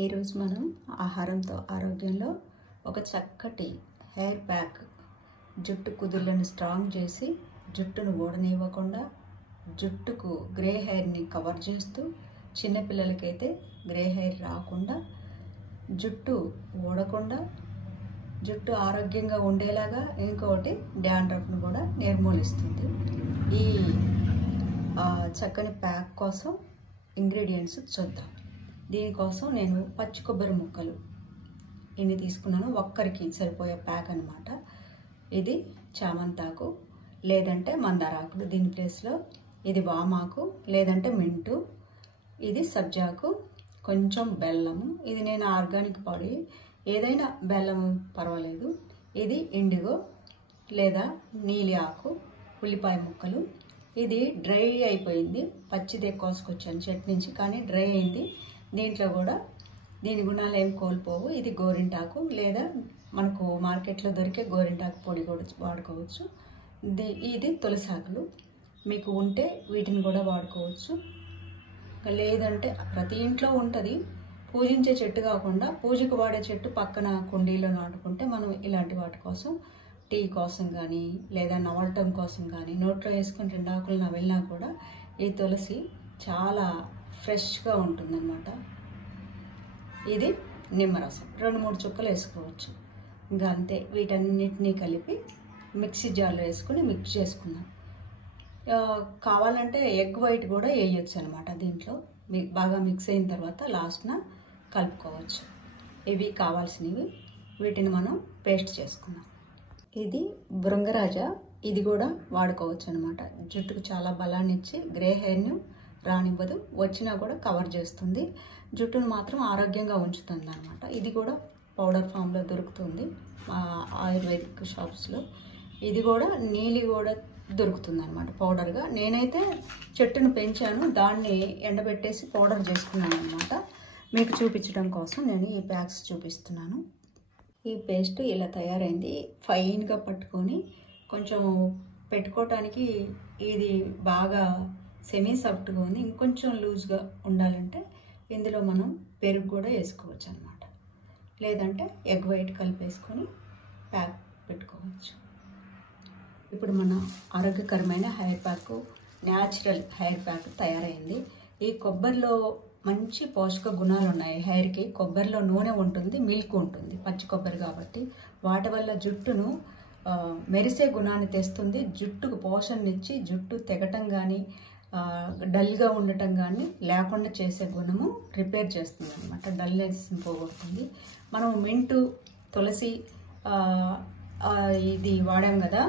ఈరోజు మనం ఆహారంతో ఆరోగ్యంలో ఒక చక్కటి హెయిర్ ప్యాక్, జుట్టు కుదుళ్ళను స్ట్రాంగ్ చేసి జుట్టును ఊడనివ్వకుండా జుట్టుకు గ్రే హెయిర్ని కవర్ చేస్తూ చిన్నపిల్లలకైతే గ్రే హెయిర్ రాకుండా జుట్టు ఊడకుండా జుట్టు ఆరోగ్యంగా ఉండేలాగా ఇంకొకటి డాండ్రఫ్ను కూడా నిర్మూలిస్తుంది. ఈ చక్కని ప్యాక్ కోసం ఇంగ్రీడియంట్స్ చూద్దాం. దీనికోసం నేను పచ్చి కొబ్బరి ముక్కలు ఇన్ని తీసుకున్నాను. ఒక్కరికి సరిపోయే ప్యాక్ అనమాట. ఇది చామంతాకు లేదంటే మందారాకులు, దీని ప్లేస్లో ఇది వామాకు లేదంటే మింటు, ఇది సబ్జాకు, కొంచెం బెల్లము, ఇది నేను ఆర్గానిక్ పొడి, ఏదైనా బెల్లము పర్వాలేదు, ఇది ఇండిగో లేదా నీలి ఆకు, ఉల్లిపాయ ముక్కలు. ఇది డ్రై అయిపోయింది, పచ్చిదే కోసుకొచ్చాను చెట్టు నుంచి, కానీ డ్రై అయింది. దీంట్లో కూడా దీని గుణాలు ఏం కోల్పోవు. ఇది గోరింటాకు లేదా మనకు మార్కెట్లో దొరికే గోరింటాకు పొడి కూడా వాడుకోవచ్చు. ఇది తులసాకులు, మీకు ఉంటే వీటిని కూడా వాడుకోవచ్చు. లేదంటే ప్రతి ఇంట్లో ఉంటుంది. పూజించే చెట్టు కాకుండా పూజకు వాడే చెట్టు పక్కన కుండీలో నాటుకుంటే మనం ఇలాంటి వాటి కోసం, టీ కోసం కానీ లేదా నవలటం కోసం కానీ నోట్లో వేసుకొని 2 ఆకులు నవిలినా కూడా ఈ తులసి చాలా ఫ్రెష్గా ఉంటుందన్నమాట. ఇది నిమ్మరసం 2-3 చుక్కలు వేసుకోవచ్చు. ఇంకా అంతే. వీటన్నిటినీ కలిపి మిక్సీ జార్లో వేసుకొని మిక్స్ చేసుకున్నాం. కావాలంటే ఎగ్ వైట్ కూడా వేయచ్చు అనమాట. దీంట్లో బాగా మిక్స్ అయిన తర్వాత లాస్ట్న కలుపుకోవచ్చు. ఇవి కావాల్సినవి. వీటిని మనం పేస్ట్ చేసుకున్నాం. ఇది భృంగరాజ, ఇది కూడా వాడుకోవచ్చు అనమాట. జుట్టుకు చాలా బలాన్ని ఇచ్చి గ్రే హెయిర్ను రానివ్వదు, వచ్చినా కూడా కవర్ చేస్తుంది, జుట్టును మాత్రం ఆరోగ్యంగా ఉంచుతుంది అనమాట. ఇది కూడా పౌడర్ ఫామ్లో దొరుకుతుంది ఆయుర్వేదిక్ షాప్స్లో. ఇది కూడా నీలి కూడా దొరుకుతుంది అనమాట పౌడర్గా. నేనైతే చెట్టును పెంచాను, దాన్ని ఎండబెట్టేసి పౌడర్ చేసుకున్నాను అనమాట. మీకు చూపించడం కోసం నేను ఈ ప్యాక్స్ చూపిస్తున్నాను. ఈ పేస్ట్ ఇలా తయారైంది. ఫైన్గా పట్టుకొని కొంచెం పెట్టుకోవటానికి ఇది బాగా సెమీ సాఫ్ట్గా ఉంది. ఇంకొంచెం లూజ్గా ఉండాలంటే ఇందులో మనం పెరుగు కూడా వేసుకోవచ్చు అనమాట. లేదంటే ఎగ్ వైట్ కలిపేసుకొని ప్యాక్ పెట్టుకోవచ్చు. ఇప్పుడు మన ఆరోగ్యకరమైన hair pack, natural hair pack తయారైంది. ఈ కొబ్బరిలో మంచి పోషక గుణాలు ఉన్నాయి హెయిర్కి. కొబ్బరిలో నూనె ఉంటుంది, మిల్క్ ఉంటుంది, పచ్చి కొబ్బరి కాబట్టి. వాటి వల్ల జుట్టును మెరిసే గుణాన్ని తెస్తుంది. జుట్టుకు పోషణనిచ్చి జుట్టు తెగటం కానీ డల్గా ఉండటం కానీ లేకుండా చేసే గుణము రిపేర్ చేస్తుంది అనమాట. డల్నెస్ని పోగొడుతుంది. మనం మింటు, తులసి, ఇది వాడాం కదా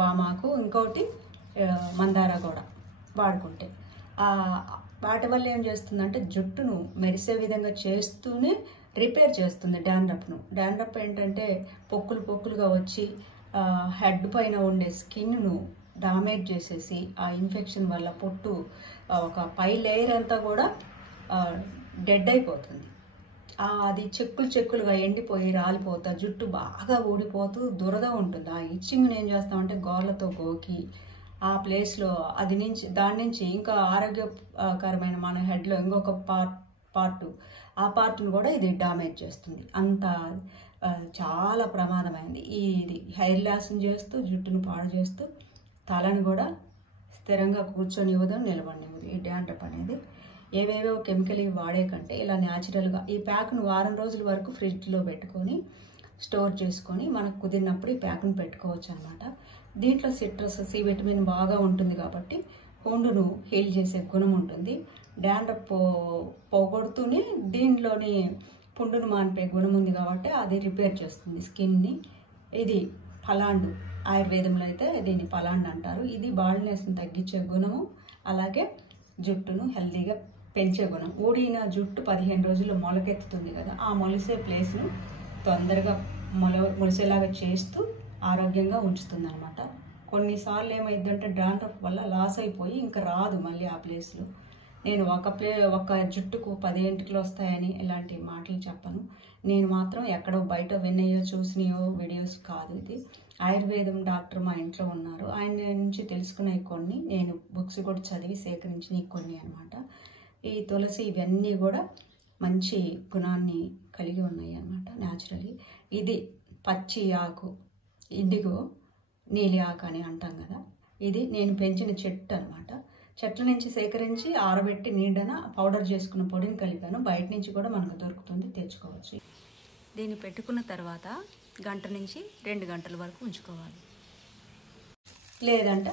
వామాకు, ఇంకోటి మందార కూడా వాడుకుంటే వాటి వల్ల ఏం చేస్తుందంటే జుట్టును మెరిసే విధంగా చేస్తూనే రిపేర్ చేస్తుంది డాండ్రఫ్ను. డాండ్రఫ్ ఏంటంటే పొక్కులుగా వచ్చి హెడ్ పైన ఉండే స్కిన్ను డామేజ్ చేసేసి ఆ ఇన్ఫెక్షన్ వల్ల పొట్టు ఒక పై లేయర్ అంతా కూడా డెడ్ అయిపోతుంది. అది చెక్కులుగా ఎండిపోయి రాలిపోతా జుట్టు బాగా ఊడిపోతూ దురద ఉంటుంది. ఆ ఇచ్చింగ్ని ఏం చేస్తామంటే గోర్లతో గోకి ఆ ప్లేస్లో దాని నుంచి ఇంకా ఆరోగ్యకరమైన మన హెడ్లో ఇంకొక ఆ పార్ట్ను కూడా ఇది డామేజ్ చేస్తుంది. అంత చాలా ప్రమాదమైంది. ఇది హెయిర్ లాస్ని చేస్తూ జుట్టును పాడు చేస్తూ తలను కూడా స్థిరంగా కూర్చొనివ్వదు, నిలబడినివ్వదు. ఈ డాండ్రఫ్ అనేది ఏవేవో కెమికల్ వాడే కంటే ఇలా న్యాచురల్గా ఈ ప్యాక్ను వారం రోజుల వరకు ఫ్రిడ్జ్లో పెట్టుకొని స్టోర్ చేసుకొని మనకు కుదిరినప్పుడు ఈ ప్యాక్ను పెట్టుకోవచ్చు అనమాట. దీంట్లో సిట్రస్, సి విటమిన్ బాగా ఉంటుంది కాబట్టి పుండును హీల్ చేసే గుణం ఉంటుంది. డాండ్రఫ్ పోగొడుతూనే దీంట్లోని పుండును మాన్పే గుణం ఉంది కాబట్టి అది రిపేర్ చేస్తుంది స్కిన్ని. ఇది పలాండు, ఆయుర్వేదంలో అయితే దీన్ని పలాండు అంటారు. ఇది బాల్నెస్ని తగ్గించే గుణము, అలాగే జుట్టును హెల్తీగా పెంచే గుణం. ఊడిన జుట్టు 15 రోజుల్లో మొలకెత్తుతుంది కదా, ఆ మొలిసే ప్లేస్ను తొందరగా మొలిసేలాగా చేస్తూ ఆరోగ్యంగా ఉంచుతుంది అనమాట. కొన్నిసార్లు ఏమైందంటే డాండ్రఫ్ వల్ల లాస్ అయిపోయి ఇంకా రాదు మళ్ళీ ఆ ప్లేస్లో. నేను ఒక జుట్టుకు 10 ఎంటికలు వస్తాయని ఇలాంటి మాటలు చెప్పను. నేను మాత్రం ఎక్కడో బయట విన్నయో చూసినయో వీడియోస్ కాదు. ఇది ఆయుర్వేదం డాక్టర్ మా ఇంట్లో ఉన్నారు, ఆయన నుంచి తెలుసుకునే కొన్ని, నేను బుక్స్ కూడా చదివి సేకరించిన కొన్ని అనమాట. ఈ తులసి ఇవన్నీ కూడా మంచి గుణాన్ని కలిగి ఉన్నాయి అన్నమాట న్యాచురలీ. ఇది పచ్చి ఆకు, ఇండిగో నీలి ఆకు అని అంటాం కదా, ఇది నేను పెంచిన చెట్టు అనమాట. చెట్ల నుంచి సేకరించి ఆరబెట్టి నీడన పౌడర్ చేసుకున్న పొడిని కలిపాను. బయట నుంచి కూడా మనకు దొరుకుతుంది, తెచ్చుకోవచ్చు. దీన్ని పెట్టుకున్న తర్వాత 1 గంట నుంచి 2 గంటల వరకు ఉంచుకోవాలి, లేదంటే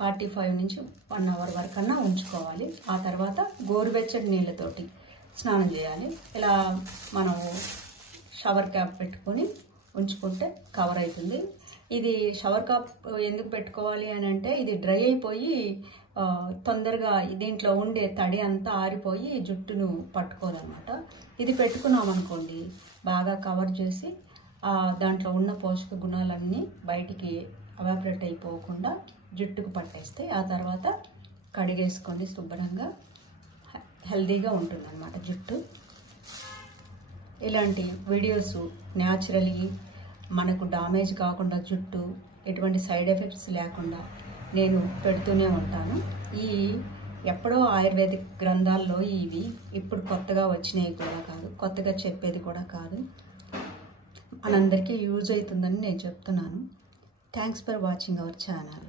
45 నుంచి 1 అవర్ వరకన్నా ఉంచుకోవాలి. ఆ తర్వాత గోరువెచ్చటి నీళ్ళతోటి స్నానం చేయాలి. ఇలా మనం షవర్ క్యాప్ పెట్టుకొని ఉంచుకుంటే కవర్ అవుతుంది. ఇది షవర్ క్యాప్ ఎందుకు పెట్టుకోవాలి అని అంటే, ఇది డ్రై అయిపోయి తొందరగా దీంట్లో ఉండే తడి అంతా ఆరిపోయి జుట్టును పట్టుకోదన్నమాట. ఇది పెట్టుకున్నాం అనుకోండి, బాగా కవర్ చేసి దాంట్లో ఉన్న పోషక గుణాలన్నీ బయటికి ఎవాపరేట్ అయిపోకుండా జుట్టుకు పట్టేస్తే ఆ తర్వాత కడిగేసుకోండి, శుభ్రంగా హెల్దీగా ఉంటుందన్నమాట జుట్టు. ఇలాంటి వీడియోస్ న్యాచురలీ మనకు డామేజ్ కాకుండా, జుట్టు ఎటువంటి సైడ్ ఎఫెక్ట్స్ లేకుండా నేను పెడుతూనే ఉంటాను. ఈ ఎప్పుడో ఆయుర్వేదిక్ గ్రంథాల్లో ఇవి ఇప్పుడు కొత్తగా వచ్చినవి కూడా కాదు, కొత్తగా చెప్పేది కూడా కాదు. మనందరికీ యూజ్ అవుతుందని నేను చెప్తున్నాను. Thanks for watching our channel.